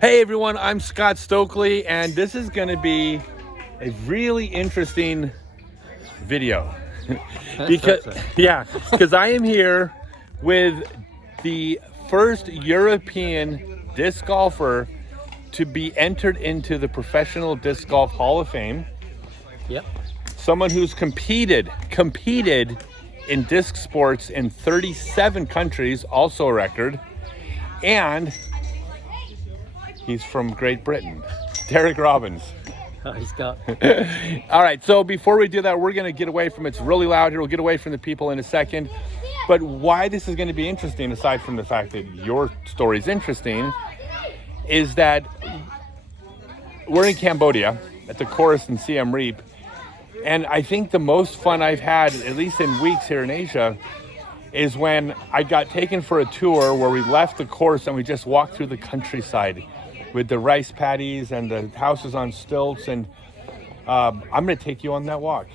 Hey everyone, I'm Scott Stokely, and this is going to be a really interesting video because I am here with the first European disc golfer to be entered into the Professional Disc Golf Hall of Fame. Yep. Someone who's competed in disc sports in 37 countries, also a record, and he's from Great Britain, Derek Robbins. Hi, Scott. All right, so before we do that, we're going to get away from, it's really loud here, we'll get away from the people in a second. But why this is going to be interesting, aside from the fact that your story is interesting, is that we're in Cambodia at the course in Siem Reap. And I think the most fun I've had, at least in weeks here in Asia, is when I got taken for a tour where we left the course and we just walked through the countryside with the rice paddies and the houses on stilts, and I'm going to take you on that walk.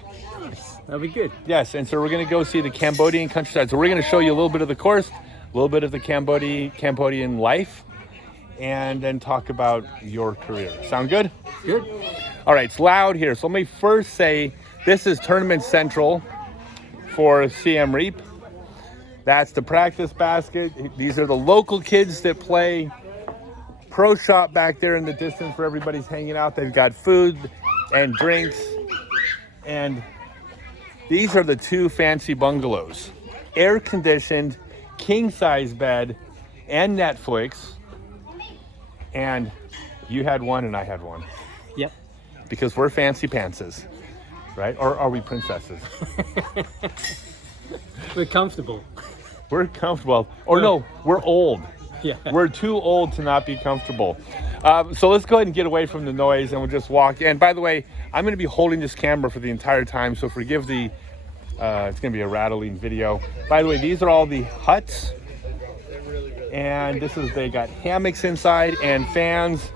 Yes, that'll be good. Yes, and so we're going to go see the Cambodian countryside. So we're going to show you a little bit of the course, a little bit of the Cambodian life, and then talk about your career. Sound good? Good. All right, it's loud here. So let me first say this is Tournament Central for Siem Reap. That's the practice basket. These are the local kids that play. Pro shop back there in the distance where everybody's hanging out. They've got food and drinks. And these are the two fancy bungalows. Air conditioned, king size bed, and Netflix. And you had one and I had one. Yep. Because we're fancy pantses, right? Or are we princesses? We're comfortable. We're comfortable. Or no, we're old. Yeah. We're too old to not be comfortable. So let's go ahead and get away from the noise and we'll just walk. And by the way, I'm going to be holding this camera for the entire time, so forgive the, it's going to be a rattling video. By the way, these are all the huts. And they got hammocks inside and fans.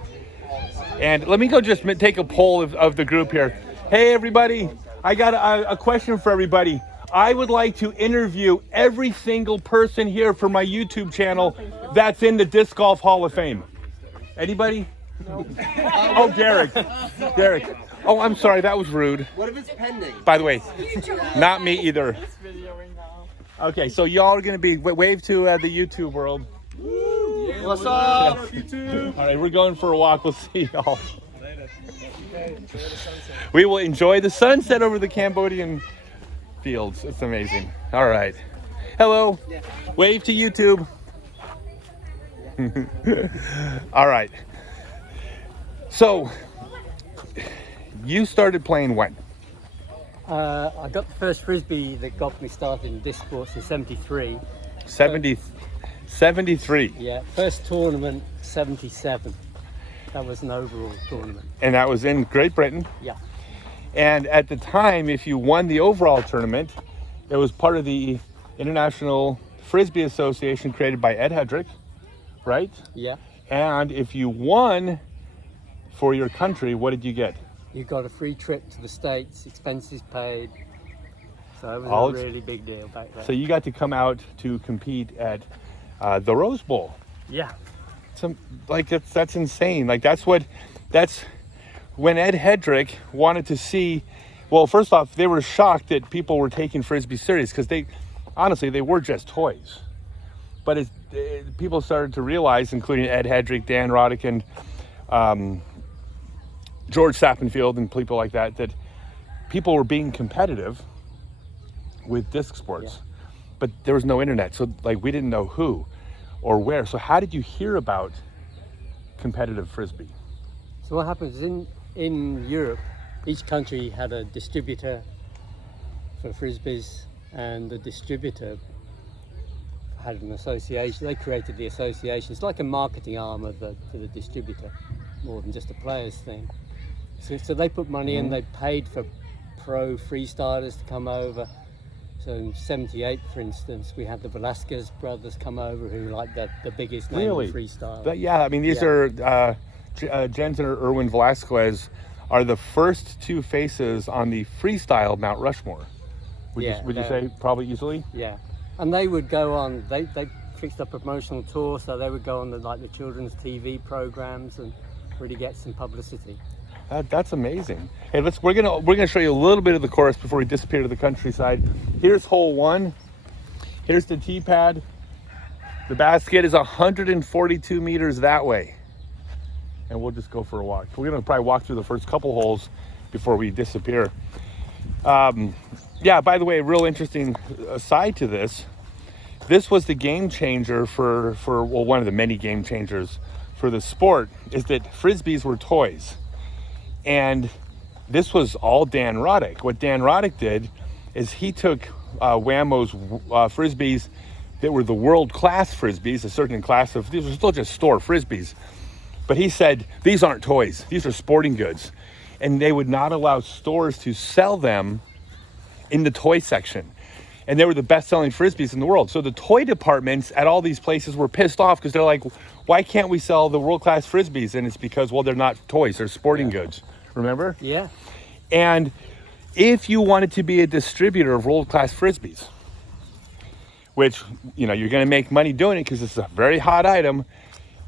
And let me go just take a poll of the group here. Hey everybody, I got a question for everybody. I would like to interview every single person here for my YouTube channel that's in the Disc Golf Hall of Fame. Anybody? No. Oh, Derek. Oh, I'm sorry, that was rude. What if it's pending? By the way, not me either. Okay, so y'all are going to be, wave to the YouTube world. Yeah, what's up, YouTube? All right, we're going for a walk. We'll see y'all. We will enjoy the sunset over the Cambodian fields. It's amazing. All right. Hello. Wave to YouTube. All right. So, you started playing when? I got the first frisbee that got me started in disc sports in 73. 73. Yeah. First tournament, 77. That was an overall tournament. And that was in Great Britain. Yeah. And at the time, if you won the overall tournament, it was part of the International Frisbee Association created by Ed Hedrick, right? Yeah. And if you won for your country, what did you get? You got a free trip to the States, expenses paid. So it was a really big deal back then. So you got to come out to compete at the Rose Bowl. Yeah. That's insane. That's when Ed Hedrick wanted to see, well, first off, they were shocked that people were taking Frisbee serious because they were just toys. But people started to realize, including Ed Hedrick, Dan Roddick, and George Sappenfield and people like that people were being competitive with disc sports. Yeah. But there was no internet, so we didn't know who or where. So how did you hear about competitive Frisbee? So what happens in Europe, each country had a distributor for Frisbees, and the distributor had an association. They created the association. It's like a marketing arm for the distributor, more than just a players thing. So they put money in, they paid for pro freestylers to come over. So in 78, for instance, we had the Velasquez brothers come over, who like the biggest name in freestyle. These are Jens and Erwin Velasquez are the first two faces on the freestyle Mount Rushmore. Would you say probably easily? Yeah, and they would go on. They fixed up a promotional tour, so they would go on the children's TV programs and really get some publicity. That's amazing. Hey, we're gonna show you a little bit of the course before we disappear to the countryside. Here's hole 1. Here's the tee pad. The basket is 142 meters that way. And we'll just go for a walk. We're gonna probably walk through the first couple holes before we disappear. Yeah, by the way, a real interesting side to this. This was the game changer for one of the many game changers for the sport, is that Frisbees were toys. And this was all Dan Roddick. What Dan Roddick did is he took Whammo's Frisbees that were the world-class Frisbees, a certain class of, these were still just store Frisbees. But he said, these aren't toys, these are sporting goods. And they would not allow stores to sell them in the toy section. And they were the best-selling Frisbees in the world. So the toy departments at all these places were pissed off because they're like, why can't we sell the world-class Frisbees? And it's because, well, they're not toys, they're sporting goods. Remember? Yeah. And if you wanted to be a distributor of world-class Frisbees, which, you're going to make money doing it because it's a very hot item,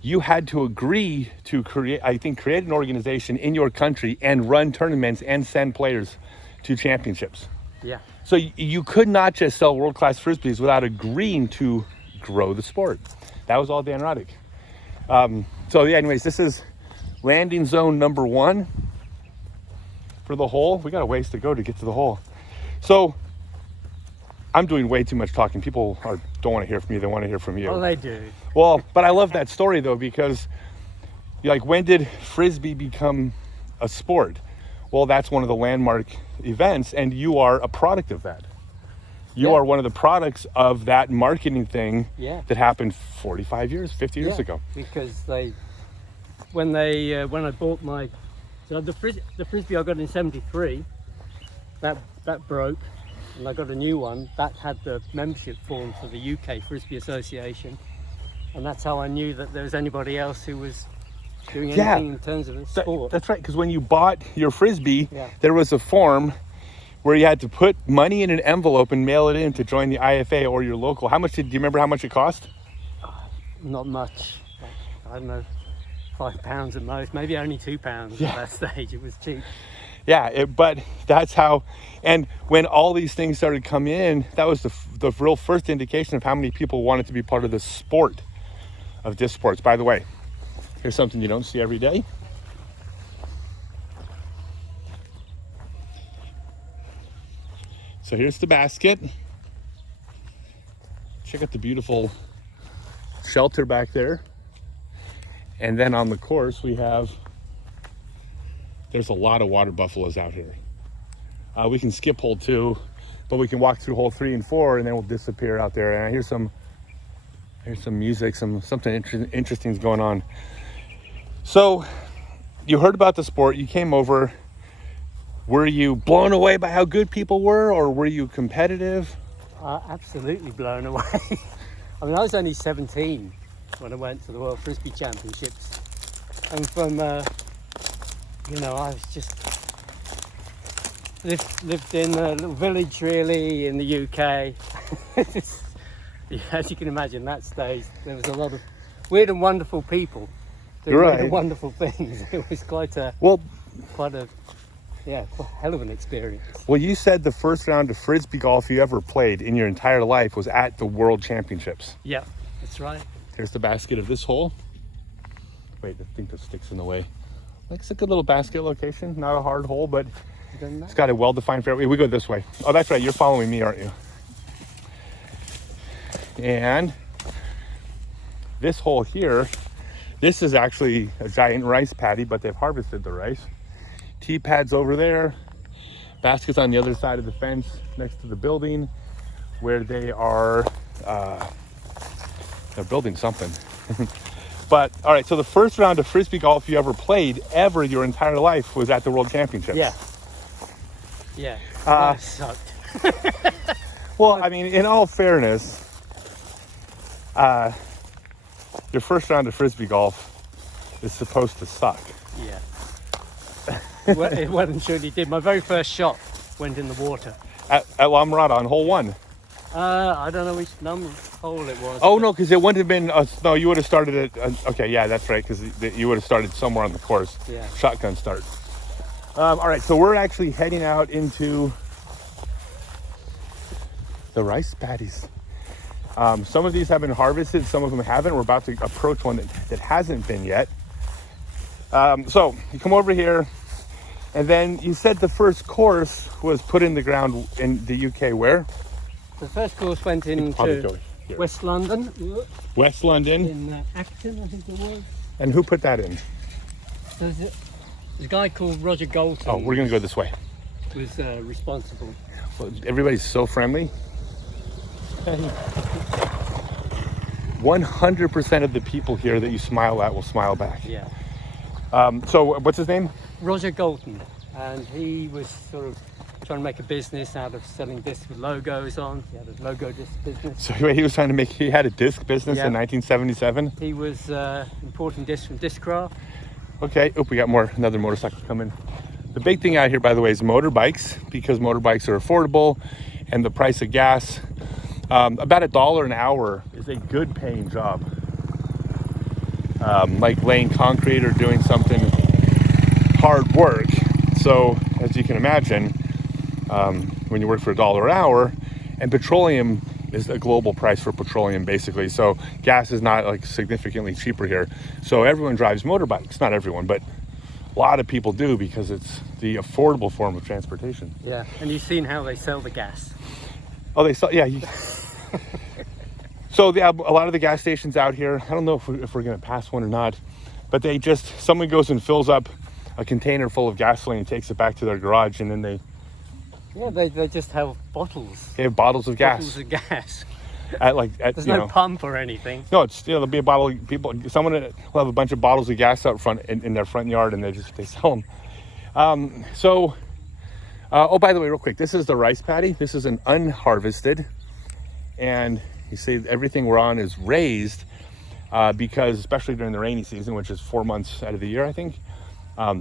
you had to agree to create an organization in your country and run tournaments and send players to championships. Yeah. So you could not just sell world-class Frisbees without agreeing to grow the sport. That was all Dan Roddick. So yeah, anyways, this is landing zone number 1 for the hole. We got a ways to go to get to the hole. So I'm doing way too much talking. People don't want to hear from you. They want to hear from you. Oh, they do. Well, but I love that story though, because when did Frisbee become a sport? Well, that's one of the landmark events, and you are a product of that. You are one of the products of that marketing thing that happened 45 years, 50 years ago. Because when I bought the Frisbee I got in '73, that broke, and I got a new one that had the membership form for the UK Frisbee Association, and that's how I knew that there was anybody else who was doing anything in terms of a sport. That's right, because when you bought your Frisbee, there was a form where you had to put money in an envelope and mail it in to join the IFA or your local. Do you remember how much it cost? Not much. I don't know, £5 at most, maybe only £2 at that stage. It was cheap. Yeah, but that's how, and when all these things started coming in, that was the real first indication of how many people wanted to be part of the sport of disc sports. By the way, here's something you don't see every day. So here's the basket. Check out the beautiful shelter back there. And then on the course there's a lot of water buffaloes out here. We can skip hole 2, but we can walk through hole 3 and 4, and then we'll disappear out there. And I hear some music, something interesting is going on. So you heard about the sport, you came over. Were you blown away by how good people were, or were you competitive? Absolutely blown away. I mean, I was only 17 when I went to the World Frisbee Championships, and from I was just lived in a little village really in the UK. As you can imagine, that stage there was a lot of weird and wonderful people doing weird and wonderful things. It was quite a hell of an experience. Well, you said the first round of Frisbee golf you ever played in your entire life was at the World Championships. Yeah, that's right. Here's the basket of this hole. Wait, I think the stick's in the way. It's a good little basket location. Not a hard hole, but it's got a well-defined fairway. We go this way. Oh, that's right. You're following me, aren't you? And this hole here, this is actually a giant rice paddy, but they've harvested the rice. Tee pads over there. Baskets on the other side of the fence next to the building where they are, they're building something. But, all right, so the first round of Frisbee golf you ever played, your entire life, was at the World Championships. Yeah. Yeah. That sucked. Well, I mean, in all fairness, your first round of Frisbee golf is supposed to suck. Yeah. It wasn't sure it did. My very first shot went in the water. At La Mirada on hole 1. I don't know which number hole it was. Oh no, because it wouldn't have been. No, you would have started at. Okay, yeah, that's right. Because you would have started somewhere on the course. Yeah. Shotgun start. All right, so we're actually heading out into the rice paddies. Some of these have been harvested, some of them haven't. We're about to approach one that hasn't been yet. So you come over here, and then you said the first course was put in the ground in the UK. Where? The first course went into West London. West London. In Acton, I think it was. And who put that in? There's a guy called Roger Galton. Oh, we're gonna go this way. Was responsible. Well, everybody's so friendly. 100% of the people here that you smile at will smile back. Yeah. So what's his name? Roger Galton, and he was sort of trying to make a business out of selling discs with logos on. He had a logo disc business. So he was trying to make. He had a disc business in 1977. He was importing discs from Discraft. Okay. Oh, we got another motorcycle coming. The big thing out here, by the way, is motorbikes, because motorbikes are affordable, and the price of gas. About $1 an hour is a good paying job. Like laying concrete or doing something hard work. So as you can imagine, when you work for $1 an hour, and petroleum is a global price for petroleum basically. So gas is not like significantly cheaper here. So everyone drives motorbikes, not everyone, but a lot of people do, because it's the affordable form of transportation. Yeah, and you've seen how they sell the gas. Oh, they sell, yeah. So a lot of the gas stations out here, I don't know if we're going to pass one or not, but someone goes and fills up a container full of gasoline and takes it back to their garage, and then they just have bottles. They have bottles of gas. Bottles of gas. There's no pump or anything. No, there'll be a bottle. Someone will have a bunch of bottles of gas out front in their front yard, and they sell them. Oh, by the way, real quick, this is the rice paddy. This is an unharvested, and you see everything we're on is raised because, especially during the rainy season, which is 4 months out of the year, I think,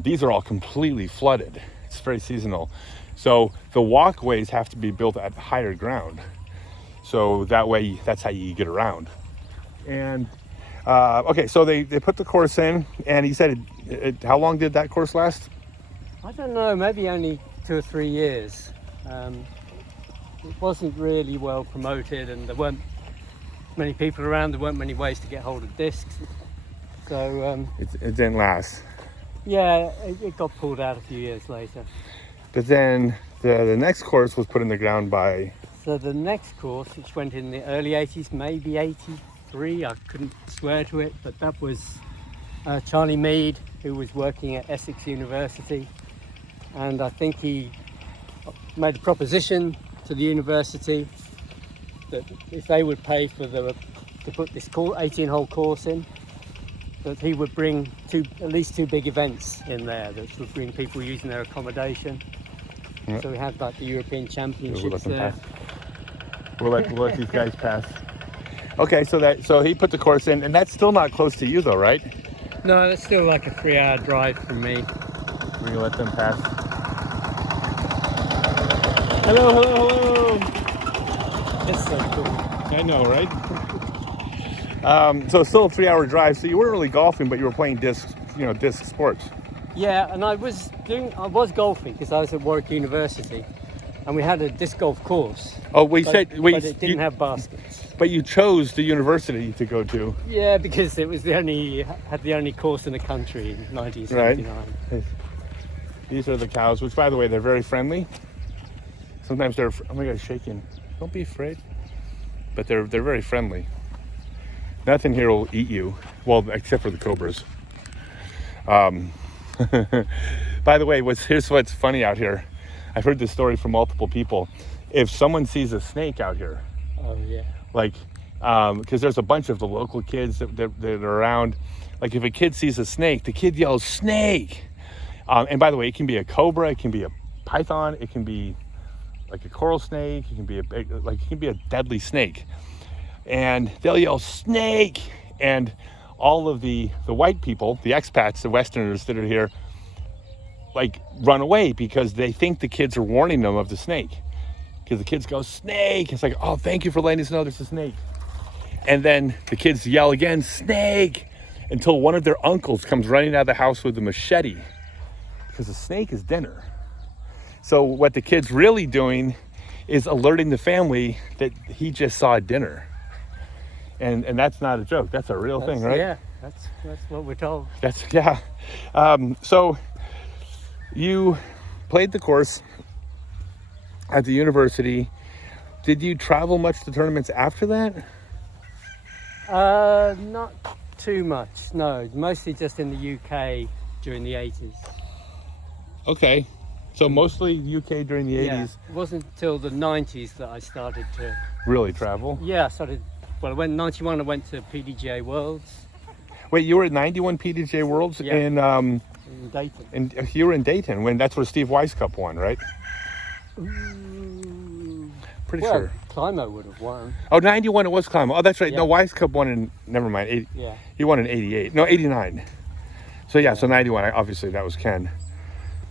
these are all completely flooded. It's very seasonal. So the walkways have to be built at higher ground. So that way, that's how you get around. And okay, so they put the course in, and he said, how long did that course last? I don't know, maybe only 2 or 3 years. It wasn't really well promoted, and there weren't many people around. There weren't many ways to get hold of discs. So it didn't last. Yeah, it got pulled out a few years later. But then the next course was put in the ground by... So the next course, which went in the early 80s, maybe 83, I couldn't swear to it, but that was Charlie Mead, who was working at Essex University. And I think he made a proposition to the university that if they would pay for to put this 18-hole course in, that he would bring at least two big events in there that would bring people using their accommodation. Yep. So we had like the European Championships there. We'll let these guys pass. Okay, so he put the course in, and that's still not close to you though, right? No, that's still like a 3-hour drive from me. We're gonna let them pass. Hello. That's so cool. I know, right? So it's still a 3-hour drive. So you weren't really golfing, but you were playing disc sports. Yeah, and I was golfing because I was at Warwick University, and we had a disc golf course. Oh, but it didn't have baskets. But you chose the university to go to. Yeah, because it was the only course in the country in 1979. Right. These are the cows, which, by the way, they're very friendly. Sometimes they're, oh my God, shaking. Don't be afraid. But they're very friendly. Nothing here will eat you, well, except for the cobras. By the way, here's what's funny out here. I've heard this story from multiple people. If someone sees a snake out here, oh yeah, like, because there's a bunch of the local kids that are around. Like, if a kid sees a snake, the kid yells "snake!" And by the way, it can be a cobra, it can be a python, it can be like a coral snake, it can be a deadly snake, and they'll yell "snake!" And all of the white people, the expats, the Westerners that are here, like, run away because they think the kids are warning them of the snake. because the kids go, snake. It's like, oh, thank you for letting us know there's a snake. And then the kids yell again, snake, until one of their uncles comes running out of the house with a machete, because a snake is dinner. So what the kid's really doing is alerting the family that he just saw dinner. And that's not a joke. That's a real thing, right? Yeah, that's what we're told. Yeah. So you played the course at the university. Did you travel much to tournaments after that? Not too much, no. Mostly just in the UK during the 80s. Okay. So mostly UK during the 80s. Yeah, it wasn't until the 90s that I started to... Really travel? Yeah, I started... Well, I went in 91, I went to PDGA Worlds. Wait, you were at 91 PDGA Worlds Yeah. in Dayton. and you were in Dayton when that's where Steve Weiss Cup won, right? Pretty Well, sure. Climo would have won. Oh, 91 it was Climb. Oh, that's right. Yeah. No, Weiss Cup won in, never mind, 80, Yeah. he won in 88. No, 89. So yeah, so 91, obviously that was Ken.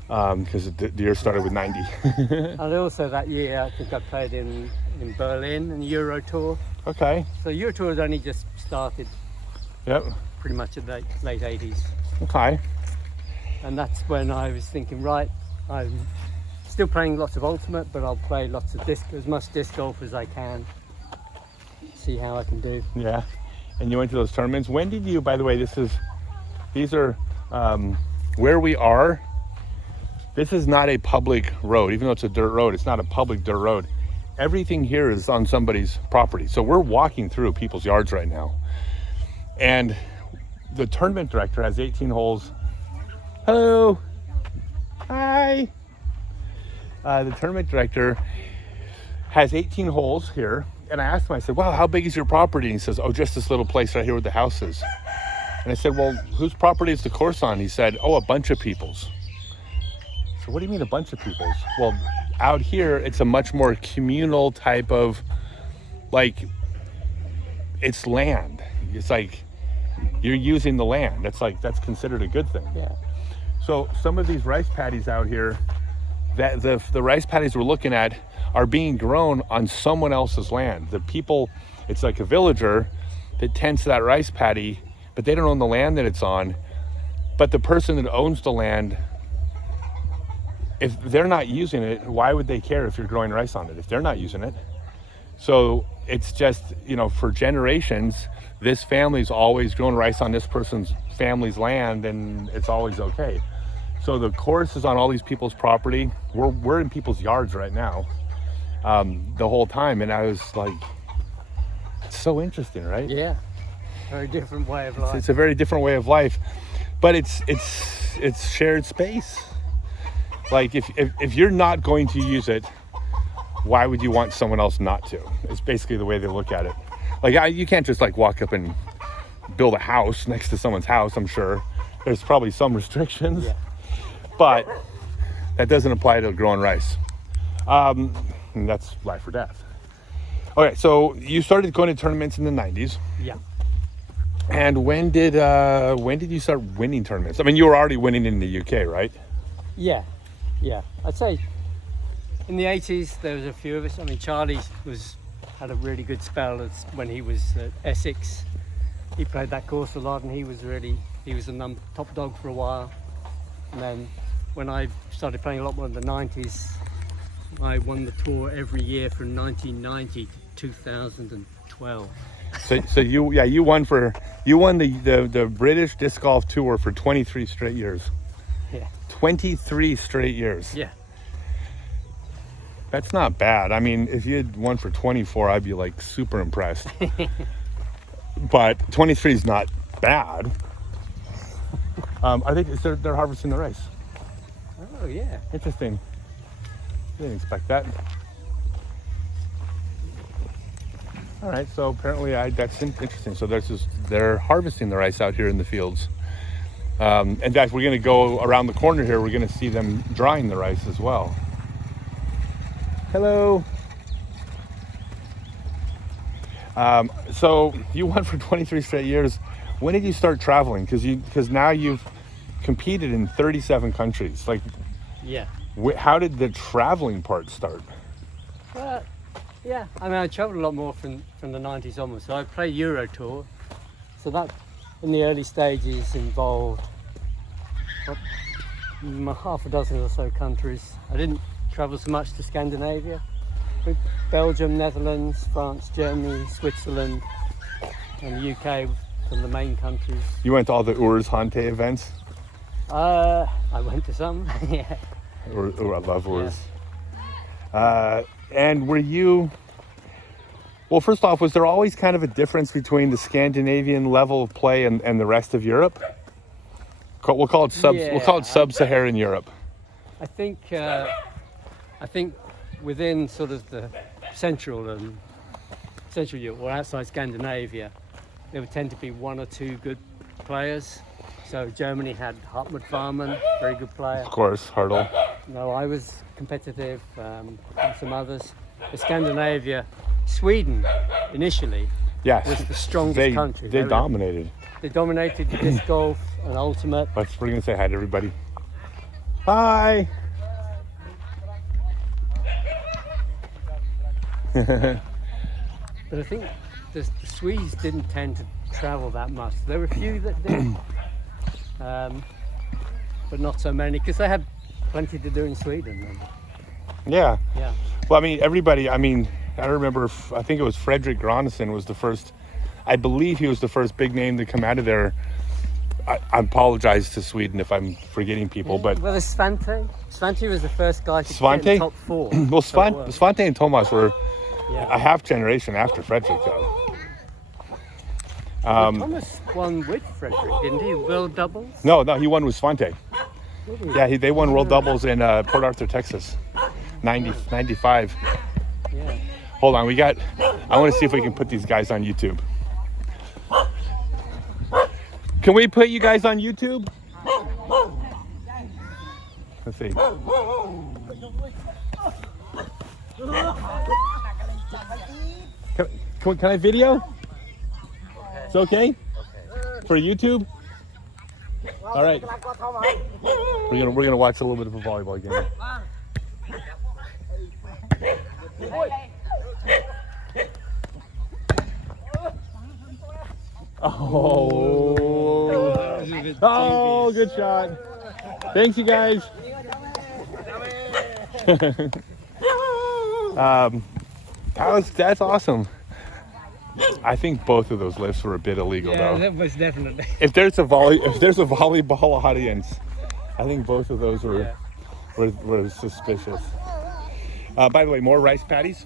Because the year started with 90. And also that year, I think I played in Berlin in the Euro Tour. Okay. So Euro Tour had only just started Yep. pretty much in the late 80s. Okay. And that's when I was thinking, right, I'm still playing lots of Ultimate, but I'll play lots of as much disc golf as I can. See how I can do. Yeah. And you went to those tournaments. When did you, by the way, these are where we are. This is not a public road, even though it's a dirt road. It's not a public dirt road. Everything here is on somebody's property. So we're walking through people's yards right now. And the tournament director has 18 holes. Hello. Hi. The tournament director has 18 holes here. And I asked him, I said, wow, how big is your property? And he says, oh, just this little place right here where the house is. And I said, well, whose property is the course on? He said, oh, a bunch of people's. So what do you mean a bunch of people's? Well, out here, it's a much more communal type of, like, it's land. It's like you're using the land. That's considered a good thing. Yeah. So some of these rice paddies out here, that the rice paddies we're looking at are being grown on someone else's land. The people, it's like a villager that tends to that rice paddy, but they don't own the land that it's on. But the person that owns the land, if they're not using it, why would they care if you're growing rice on it if they're not using it? So it's just, for generations, this family's always grown rice on this person's family's land, and it's always okay. So the course is on all these people's property. We're in people's yards right now, the whole time, and I was like, it's so interesting, right? Yeah. Very different way of life. It's a very different way of life, but it's shared space. Like if you're not going to use it, why would you want someone else not to? It's basically the way they look at it. Like you can't just like walk up and build a house next to someone's house. I'm sure there's probably some restrictions, Yeah. but that doesn't apply to growing rice. And that's life or death. Okay, so you started going to tournaments in the 90s. Yeah. And when did you start winning tournaments? I mean, you were already winning in the UK, right? Yeah. I'd say in the 80s there was a few of us. I mean, Charlie had a really good spell when he was at Essex. He played that course a lot, and he was the top dog for a while. And then when I started playing a lot more in the 90s, I won the tour every year from 1990 to 2012. So you won the British Disc Golf Tour for 23 straight years. Yeah. 23 straight years. Yeah. That's not bad. I mean, if you had won for 24, I'd be like super impressed. But 23 is not bad. I think they're harvesting the rice. Oh yeah. Interesting. Didn't expect that. All right, so apparently that's interesting. So they're harvesting the rice out here in the fields. In fact, we're gonna go around the corner here. We're gonna see them drying the rice as well. Hello. So you won for 23 straight years. When did you start traveling? Because now you've competed in 37 countries. Like, Yeah. how did the traveling part start? Yeah, I mean, I travelled a lot more from the 90s onwards. So I played Euro Tour. So that, in the early stages, involved half a dozen or so countries. I didn't travel so much to Scandinavia. But Belgium, Netherlands, France, Germany, Switzerland, and the UK from the main countries. You went to all the Urs Hante events? I went to some, yeah. I love Urs. And were you, well, first off, was there always kind of a difference between the Scandinavian level of play and the rest of Europe? We'll call it sub-Saharan Europe. I think within sort of the Central Europe or outside Scandinavia, there would tend to be one or two good players. So Germany had Hartmut Farman, very good player. Of course, Hartl. No, I was competitive, and some others. The Scandinavia, Sweden initially was the strongest country. They dominated. They dominated disc golf and ultimate. We're going to say hi to everybody. Hi! But I think the Swedes didn't tend to travel that much. There were a few that did, but not so many, because they had plenty to do in Sweden. Yeah. Yeah. Well, I mean, everybody, I remember, I think it was Fredrik Granesen was the first, I believe he was the first big name to come out of there. I apologize to Sweden if I'm forgetting people, but... Well, there's Svante. Svante was the first guy to get in the top four. Well, Svante and Thomas were a half generation after Fredrik, though. Thomas won with Fredrik, didn't he? World doubles? No, he won with Svante. Yeah, they won world doubles in Port Arthur, Texas, 95. Yeah. Hold on, I want to see if we can put these guys on YouTube. Can we put you guys on YouTube? Let's see. Can I video? It's okay? For YouTube? All right. We're gonna watch a little bit of a volleyball game. Oh, good shot. Thanks, you guys. That's awesome. I think both of those lifts were a bit illegal, though. Yeah, that was definitely. If there's a volleyball audience, I think both of those were suspicious. By the way, more rice patties.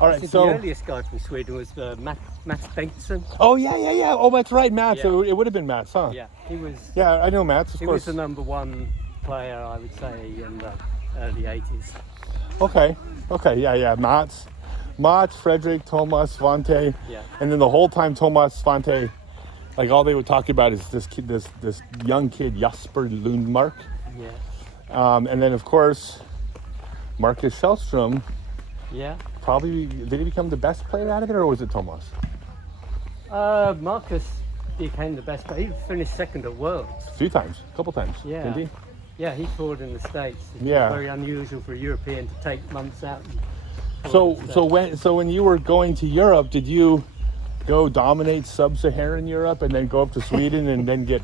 All right, so the earliest guy from Sweden was Mats Bengtsson. Oh yeah. Oh, that's right, Mats. Yeah. So it would have been Mats, huh? Yeah, he was. Yeah, I know Mats. He was the number one player, I would say, in the early 80s. Okay, yeah. Mats, Fredrik, Thomas, Svante. Yeah. And then the whole time Thomas, Svante, like all they would talk about is this kid, this young kid, Jasper Lundmark. Yeah. And then of course, Marcus Shellstrom. Yeah. Probably, did he become the best player out of it, or was it Thomas? Marcus became the best player. He finished second at Worlds. A couple times. Yeah. Didn't he? Yeah, he toured in the States. It's very unusual for a European to take months out. So when you were going to Europe, did you go dominate sub-Saharan Europe and then go up to Sweden and then get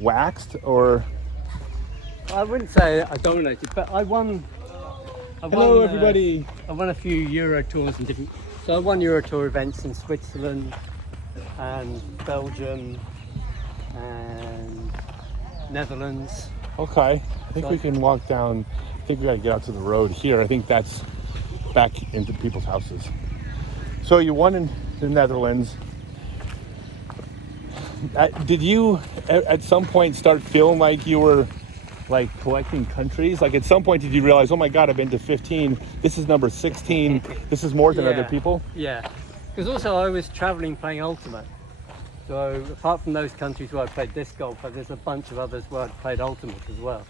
waxed, or? I wouldn't say I dominated, but I won. Hello, everybody. I won a few Euro tours and different. So I won Euro Tour events in Switzerland and Belgium and Netherlands. Okay, I think we can walk down. I think we got to get out to the road here. I think that's back into people's houses. So you won in the Netherlands. Did you at some point start feeling like you were like collecting countries? Like at some point did you realize, oh my God, I've been to 15, this is number 16, this is more than other people? Yeah, because also I was traveling playing ultimate. So apart from those countries where I played disc golf, there's a bunch of others where I played ultimate as well.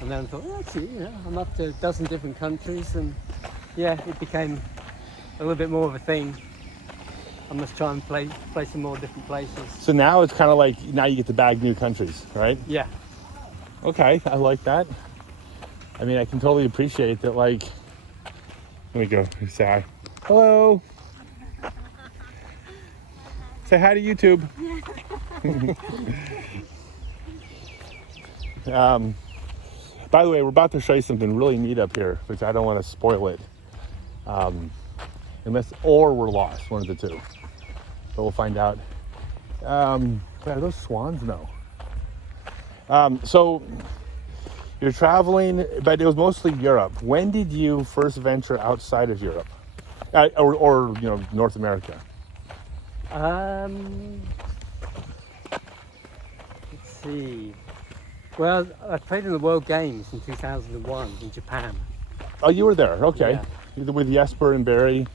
And then I thought, actually, I'm up to a dozen different countries, and it became a little bit more of a thing. I must try and play some more different places. So now it's kind of like, now you get to bag new countries, right? Yeah. Okay, I like that. I mean, I can totally appreciate that, like, Let me go. Say hi. Hello. Say hi to YouTube. By the way, we're about to show you something really neat up here, which I don't want to spoil it. Or we're lost, one of the two. But we'll find out. Are those swans? No. So you're traveling, but it was mostly Europe. When did you first venture outside of Europe? Or North America? Let's see. Well, I played in the World Games in 2001 in Japan. Oh, you were there. Okay. Yeah. With Jesper and Barry.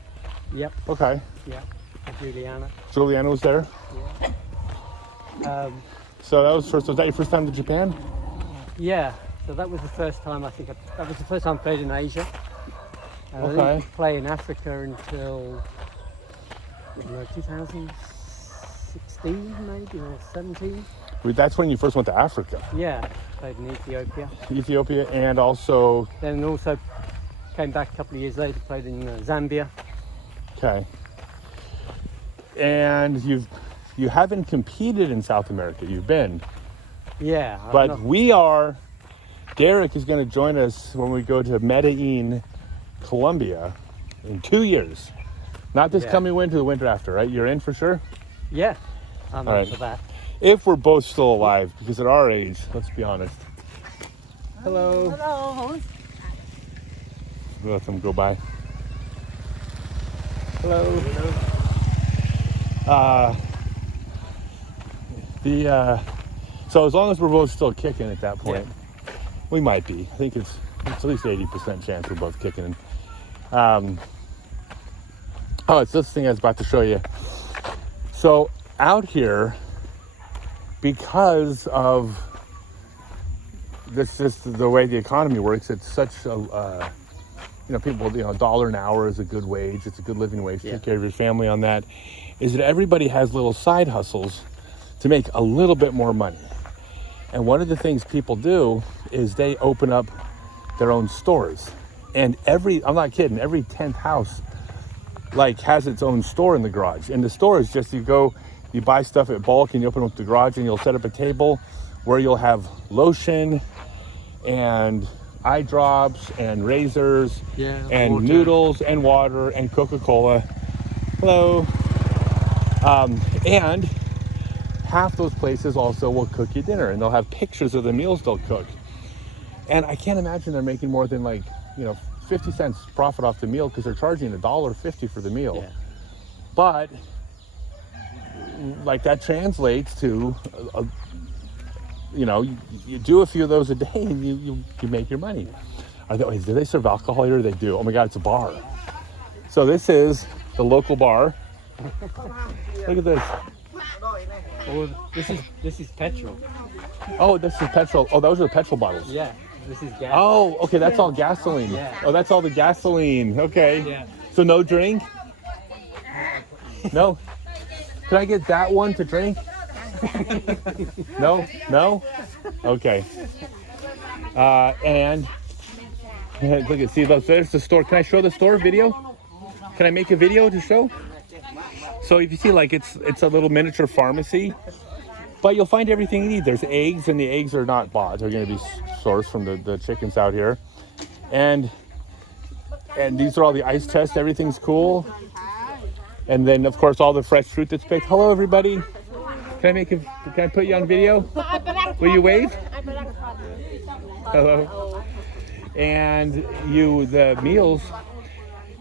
Yep. Okay. Yeah. And Juliana. Juliana was there. Yeah. So was that your first time to Japan? Yeah. So that was the first time I played in Asia. I Okay. didn't play in Africa until 2016 maybe, or 17. That's when you first went to Africa. Yeah, played in Ethiopia. Ethiopia, and also. Then also came back a couple of years later, played in Zambia. Okay. And you haven't competed in South America. You've been. Yeah. But Derek is going to join us when we go to Medellin, Colombia, in 2 years. Not this coming winter, the winter after, right? You're in for sure? Yeah, I'm All up right. for that. If we're both still alive, because at our age, let's be honest. Hello. Hello. We'll let them go by. Hello. So as long as we're both still kicking at that point, we might be. I think it's at least 80% chance we're both kicking. It's this thing I was about to show you. So out here, because of this, just the way the economy works, it's such a, people, $1 an hour is a good wage. It's a good living wage. Yeah. Take care of your family on that. Is that everybody has little side hustles to make a little bit more money. And one of the things people do is they open up their own stores. And I'm not kidding, every 10th house has its own store in the garage. And the store is just, you buy stuff at bulk and you open up the garage and you'll set up a table where you'll have lotion and eye drops and razors and water. noodles and water and Coca-Cola. Hello. And half those places also will cook you dinner, and they'll have pictures of the meals they'll cook. And I can't imagine they're making more than 50 cents profit off the meal, because they're charging $1.50 for the meal. Yeah. But that translates to, you do a few of those a day and you make your money. Do they serve alcohol here? They do. Oh my God, it's a bar. So this is the local bar. Look at this. Oh, this is petrol. Oh, this is petrol. Oh, those are petrol bottles. Yeah, this is gas. Oh, okay, that's all gasoline. Yeah. Oh, that's all the gasoline. Okay. Yeah. So no drink? No? Can I get that one to drink? No? Okay. And look at, there's the store. Can I show the store video? Can I make a video to show? So if you see, it's a little miniature pharmacy, but you'll find everything you need. There's eggs, and the eggs are not bought. They're going to be sourced from the chickens out here. And these are all the ice tests. Everything's cool. And then, of course, all the fresh fruit that's picked. Hello, everybody. Can I put you on video? Will you wave? Hello. And the meals,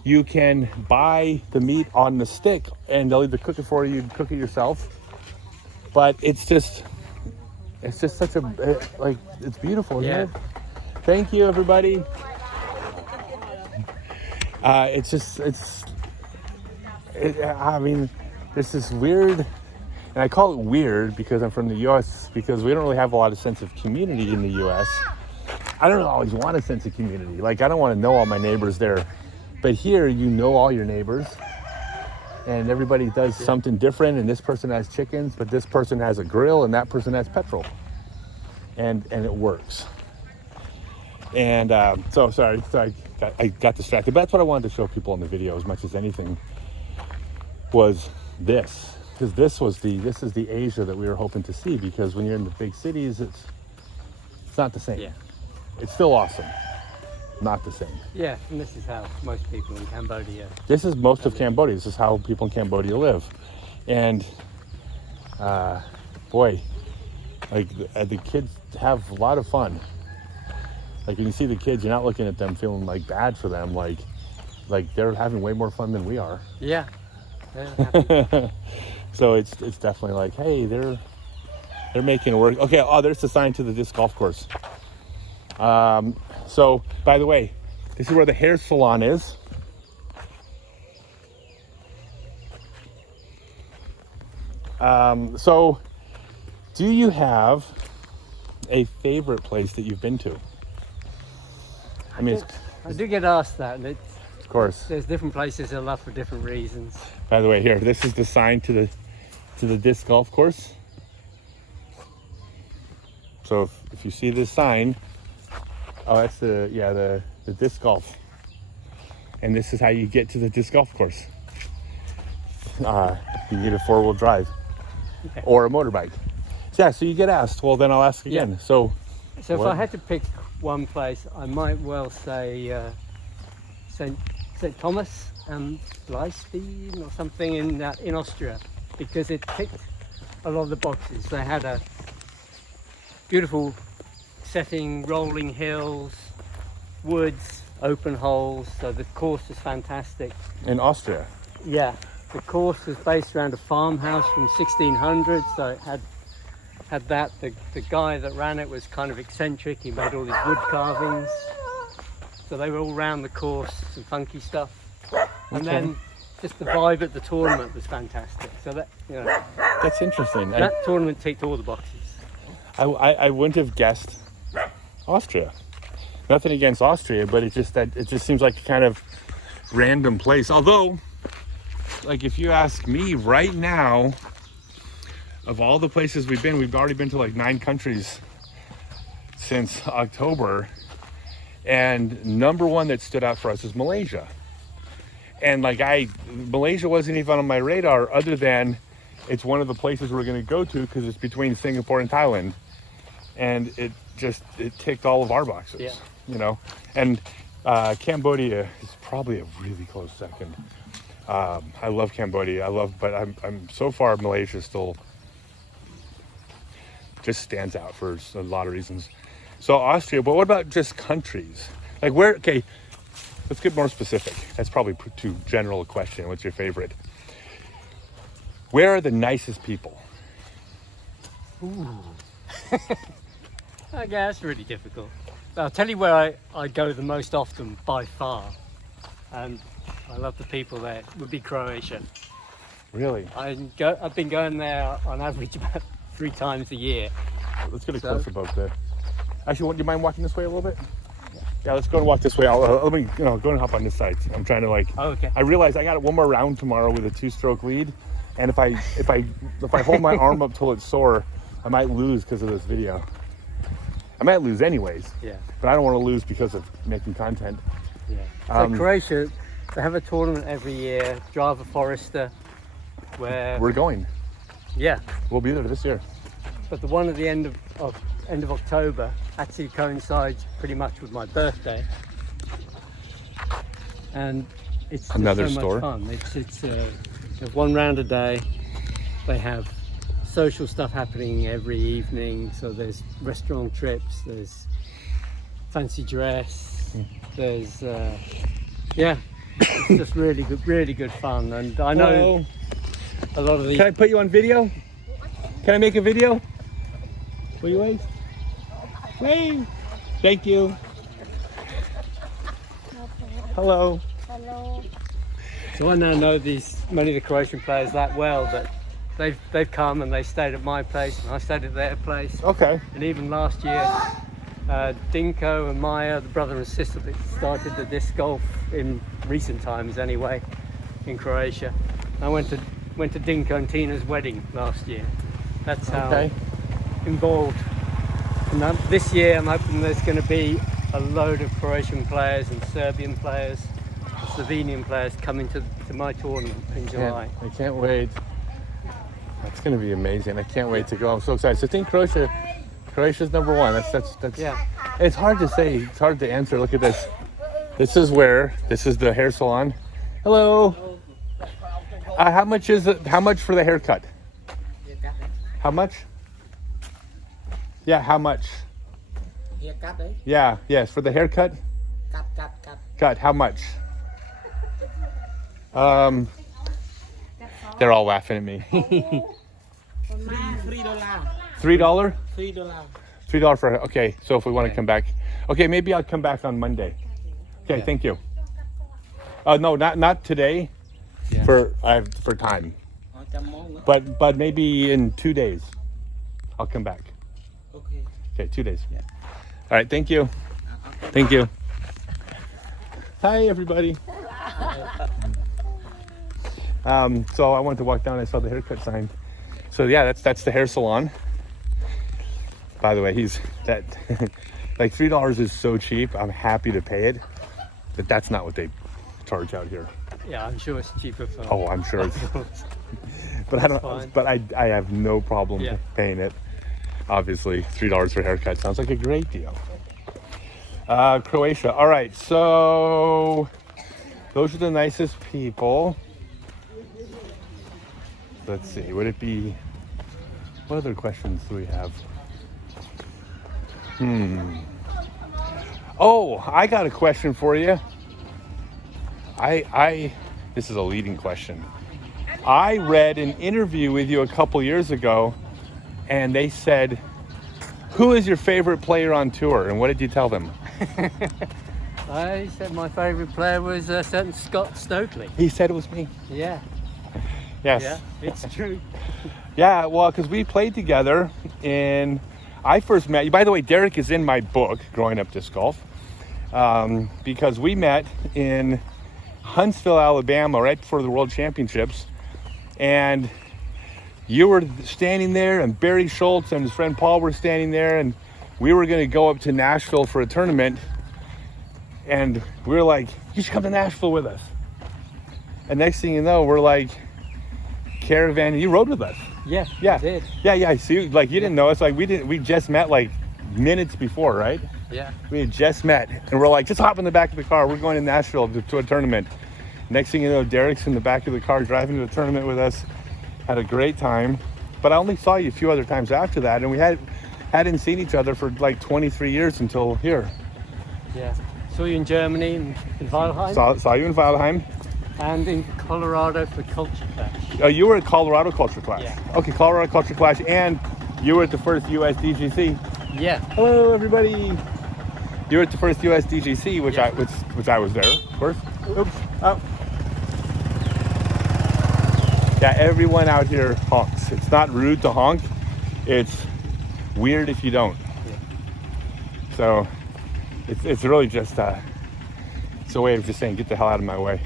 you can buy the meat on the stick, and they'll either cook it for you, cook it yourself. But it's just such it's beautiful, isn't it? Thank you, everybody. This is weird, and I call it weird because I'm from the U.S., because we don't really have a lot of sense of community in the U.S. I don't always want a sense of community. I don't want to know all my neighbors there. But here, you know all your neighbors, and everybody does something different, and this person has chickens, but this person has a grill, and that person has petrol. And it works. And so sorry, I got distracted. But that's what I wanted to show people in the video as much as anything was this, because this is the Asia that we were hoping to see. Because when you're in the big cities, it's not the same. Yeah. It's still awesome, not the same. Yeah, and this is how most people in Cambodia. This is most of Cambodia. This is how people in Cambodia live, and boy, like the kids have a lot of fun. Like when you see the kids, you're not looking at them feeling like bad for them. Like they're having way more fun than we are. Yeah. Happy. So it's definitely like, hey, they're making it work. Okay. Oh, there's the sign to the disc golf course. So by the way, this is where the hair salon is. So do you have a favorite place that you've been to? I mean, I do get asked that, and of course. there's different places I love for different reasons. By the way, here, this is the sign to the disc golf course. So if you see this sign, oh, that's the disc golf, and this is how you get to the disc golf course. You need a 4-wheel drive or a motorbike. Yeah, so you get asked. Well, then I'll ask again. Yeah. So if I had to pick one place, I might well say St. Thomas and Leisbein or something in Austria, because it ticked a lot of the boxes. They had a beautiful setting, rolling hills, woods, open holes, so the course was fantastic. in Austria. Yeah, the course was based around a farmhouse from 1600, so it had that. The guy that ran it was kind of eccentric. He made all these wood carvings, so they were all around the course, some funky stuff. And then just the vibe at the tournament was fantastic. So that, That's interesting. that tournament ticked all the boxes. I wouldn't have guessed Austria. Nothing against Austria, but it just seems like a kind of random place. Although, like if you ask me right now, of all the places we've been, we've already been to like 9 countries since October, and number one that stood out for us is Malaysia. And Malaysia wasn't even on my radar, other than it's one of the places we're going to go to because it's between Singapore and Thailand, and it ticked all of our boxes. Yeah. And Cambodia is probably a really close second. I love Cambodia. But I'm so far Malaysia still just stands out for a lot of reasons. So Austria, but what about just countries? Like where? Okay, let's get more specific. That's probably too general a question. What's your favorite? Where are the nicest people? Ooh. I guess it's really difficult. I'll tell you where I go the most often by far, and I love the people there, would be Croatia. Really? I've been going there on average about 3 times a year. Let's get a closer boat there. Actually, do you mind walking this way a little bit? Yeah, let's go and walk this way. Let me go and hop on this side. I'm trying to Oh, okay. I realize I got one more round tomorrow with a 2-stroke lead, and if I hold my arm up till it's sore, I might lose because of this video. I might lose anyways. Yeah. But I don't want to lose because of making content. Yeah. So Croatia, they have a tournament every year, Java Forester, where We're going. yeah. We'll be there this year. But the one at the end of October actually coincides pretty much with my birthday, and it's just Another so store. much fun. It's there's 1 round a day. They have social stuff happening every evening. So there's restaurant trips. There's fancy dress. There's it's just really good fun. And I know a lot of these. Can I put you on video? Can I make a video? Will you wave? Wave. Thank you. Hello. Hello. So I now know many of the Croatian players that well that they've come and they stayed at my place and I stayed at their place. Okay. And even last year, Dinko and Maya, the brother and sister that started the disc golf in recent times anyway, in Croatia. I went to Dinko and Tina's wedding last year. That's how involved. And this year I'm hoping there's going to be a load of Croatian players and Serbian players, Slovenian players coming to my tournament in July. I can't wait. That's going to be amazing. I can't wait to go. I'm so excited. So I think Croatia's number one. That's. Yeah. It's hard to say. It's hard to answer. Look at this. This is the hair salon. Hello. How much is it? How much for the haircut? How much? Yeah, how much? Haircut đấy. Yeah, yes, for the haircut. Cut. Cut. How much? They're all laughing at me. $3. $3? $3. $3 for okay. So if we want to come back, okay, maybe I'll come back on Monday. Okay, thank you. No, not today. Yeah. For time, but maybe in 2 days, I'll come back. Okay. Okay, 2 days. Yeah. All right. Thank you. Thank you. Hi, everybody. So I wanted to walk down. I saw the haircut sign. So yeah, that's the hair salon. By the way, like $3 is so cheap. I'm happy to pay it, but that's not what they charge out here. Yeah, I'm sure it's cheaper for. Oh, I'm sure it's. But I don't. fine. But I have no problem paying it. Obviously, $3 for a haircut sounds like a great deal. Croatia. All right, so those are the nicest people. Let's see. Would it be? What other questions do we have? Oh, I got a question for you. This is a leading question. I read an interview with you a couple years ago, and they said, "Who is your favorite player on tour?" And what did you tell them? I said my favourite player was a certain Scott Stokely. He said it was me. Yeah, Yes. yeah, it's true. Yeah, well, because we played together, and I first met you. By the way, Derek is in my book, Growing Up Disc Golf, because we met in Huntsville, Alabama, right before the World Championships, and you were standing there, and Barry Schultz and his friend Paul were standing there, and we were going to go up to Nashville for a tournament, and we were like, "You should come to Nashville with us." And next thing you know, we're like, caravan. You rode with us. Yeah, Yeah, I did. yeah. See, like you didn't know us. Like we just met like minutes before, right? Yeah, We had just met, and we're like, just hop in the back of the car. We're going to Nashville to a tournament. Next thing you know, Derek's in the back of the car driving to the tournament with us. Had a great time, but I only saw you a few other times after that, and we hadn't seen each other for like 23 years until here. yeah. Saw you in Germany in Weilheim Saw you in Weilheim. and in Colorado for Culture Clash. Oh, you were at Colorado Culture Clash. Yeah. Okay, Colorado Culture Clash, and you were at the first USDGC. Yeah, Hello, everybody. You were at the first USDGC, which I was there, of course. Oops. Oh. Yeah, everyone out here honks. It's not rude to honk. It's weird if you don't. So it's really just it's a way of just saying, get the hell out of my way,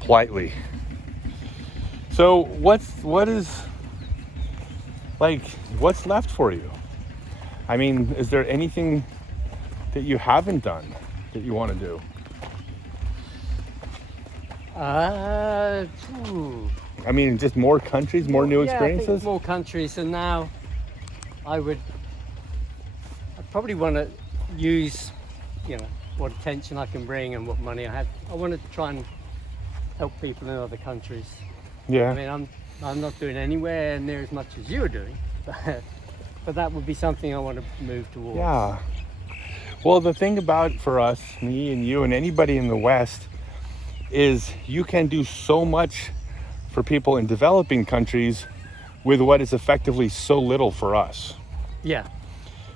politely. So what's left for you? I mean, is there anything that you haven't done that you want to do? I mean, just more countries, more new I think experiences? more countries, and now I probably want to use, what attention I can bring and what money I have. I want to try and help people in other countries. Yeah. I mean, I'm not doing anywhere near as much as you're doing, but that would be something I want to move towards. Yeah. Well, the thing about for us, me and you and anybody in the West, is you can do so much for people in developing countries with what is effectively so little for us. Yeah.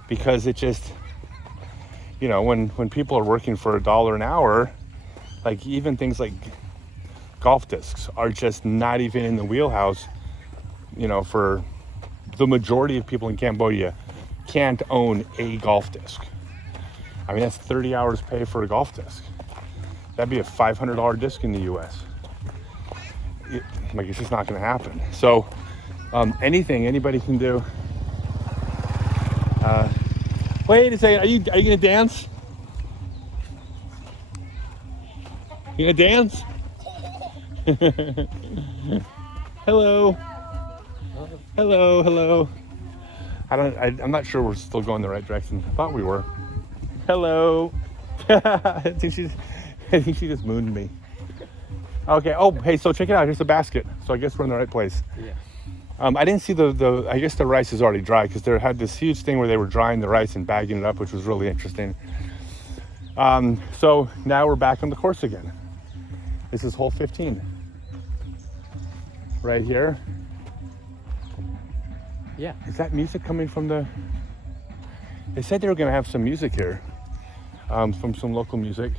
Because it just, when people are working for $1 an hour, like even things like golf discs are just not even in the wheelhouse, for the majority of people in Cambodia can't own a golf disc. I mean, that's 30 hours pay for a golf disc. That'd be a $500 disc in the US. It's just not gonna happen. So anything anybody can do. Wait a second, are you gonna dance? You gonna dance? Hello. Hello, hello. I'm not sure we're still going the right direction. I thought we were. Hello. I think she just mooned me. Okay. Oh, hey. So check it out. Here's the basket. So I guess we're in the right place. Yeah. I didn't see the. I guess the rice is already dry because they had this huge thing where they were drying the rice and bagging it up, which was really interesting. So now we're back on the course again. This is hole 15. Right here. Yeah. Is that music coming from the? They said they were going to have some music here, from some local music.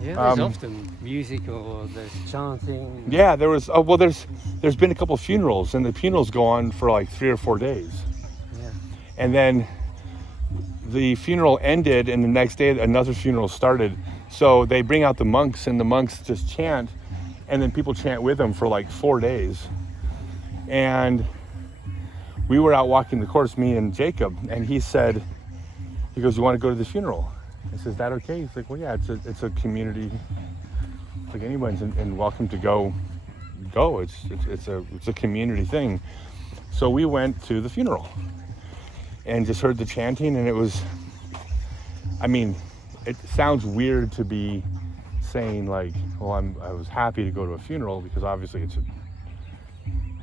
Yeah, there's often music or there's chanting. Yeah, there was. Oh, well, there's been a couple of funerals, and the funerals go on for like 3 or 4 days. Yeah. And then the funeral ended, and the next day another funeral started. So they bring out the monks, and the monks just chant, and then people chant with them for like 4 days. And we were out walking the course, me and Jacob, and he goes, "You want to go to the funeral?" I said, "Is that okay?" He's like, "Well, yeah, it's a community, like anyone's and welcome to go. It's a community thing." So we went to the funeral and just heard the chanting, and it was, I mean, it sounds weird to be saying like, "Well, I was happy to go to a funeral," because obviously I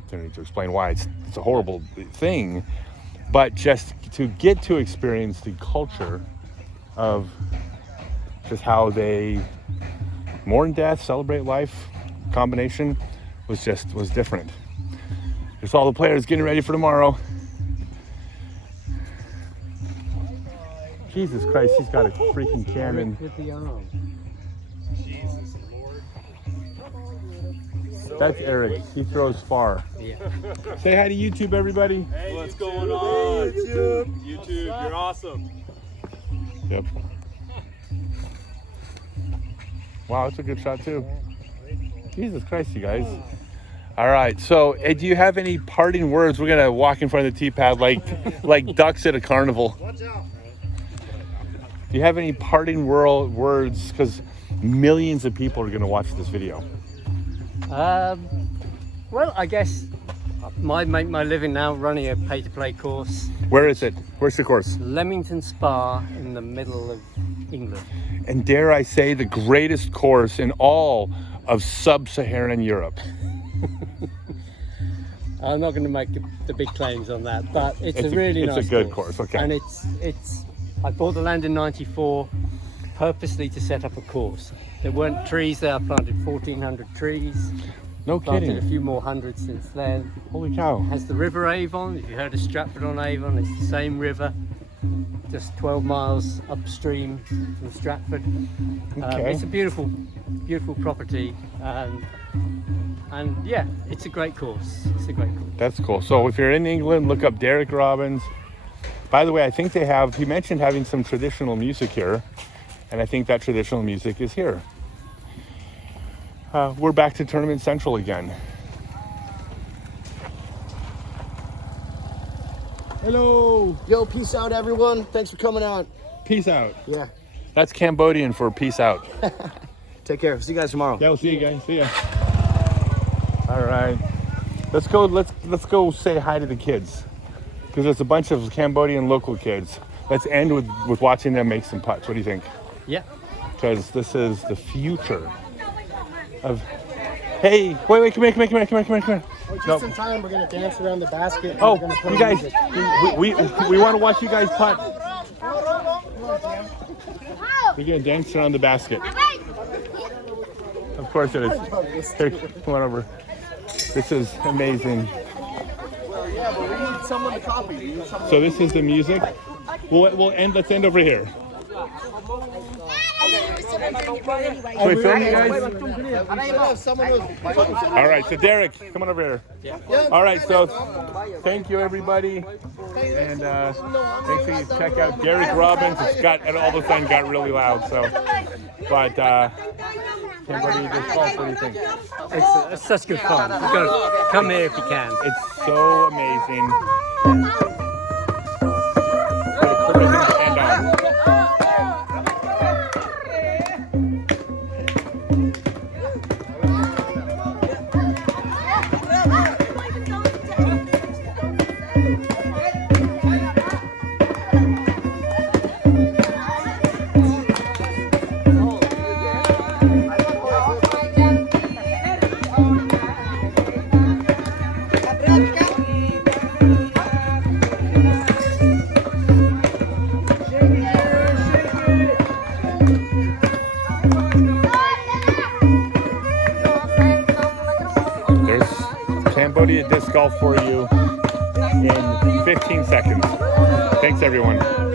don't need to explain why it's a horrible thing, but just to get to experience the culture of just how they mourn death, celebrate life, combination was different. Just all the players getting ready for tomorrow. Jesus Christ, he's got a freaking cannon. With the arm. That's Eric. He throws far. Yeah. Say hi to YouTube, everybody. Hey, what's going on? YouTube, you're awesome. Yep. Wow, that's a good shot too. Jesus Christ, you guys. All right, so do you have any parting words? We're gonna walk in front of the tee pad like ducks at a carnival. Watch out. Do you have any parting words? Because millions of people are gonna watch this video. Well, I guess I make my living now running a pay-to-play course. Where is it? Where's the course? Leamington Spa in the middle of England. And dare I say, the greatest course in all of sub-Saharan Europe. I'm not going to make the big claims on that, but it's a really nice course. It's a good course, okay. And I bought the land in '94 purposely to set up a course. There weren't trees there. I planted 1,400 trees. No Planted kidding. a few more hundred since then. Holy cow. Has the River Avon. If you heard of Stratford on Avon, it's the same river, just 12 miles upstream from Stratford. Okay. It's a beautiful, beautiful property, and yeah, it's a great course. It's a great course. That's cool. So if you're in England, look up Derek Robbins. By the way, I think he mentioned having some traditional music here, and I think that traditional music is here. We're back to Tournament Central again. Hello. Yo, peace out, everyone. Thanks for coming out. Peace out. Yeah. That's Cambodian for peace out. Take care. See you guys tomorrow. Yeah, we'll see you guys. See ya. All right. Let's go say hi to the kids, because there's a bunch of Cambodian local kids. Let's end with watching them make some putts. What do you think? Yeah. Because this is the future of. Hey, wait, come here. Oh, just in time, we're gonna dance around the basket. And Oh, we're gonna play you guys, music. we want to watch you guys putt. We're gonna dance around the basket. Of course it is. Here, come on over. This is amazing. Yeah, but we need someone to copy. We need someone So this is the music. Let's end over here. Should we film you guys? Someone was. All right, so Derek, come on over here. Yeah. All right, so thank you everybody, and make sure you check out Derek Robbins. All of a sudden got really loud, so. But Cambodia this golf, what do you think? It's such good fun. You've got to come here if you can. It's so amazing. Put everything to end on. There's Cambodia disc golf for you in 15 seconds. Thanks, everyone.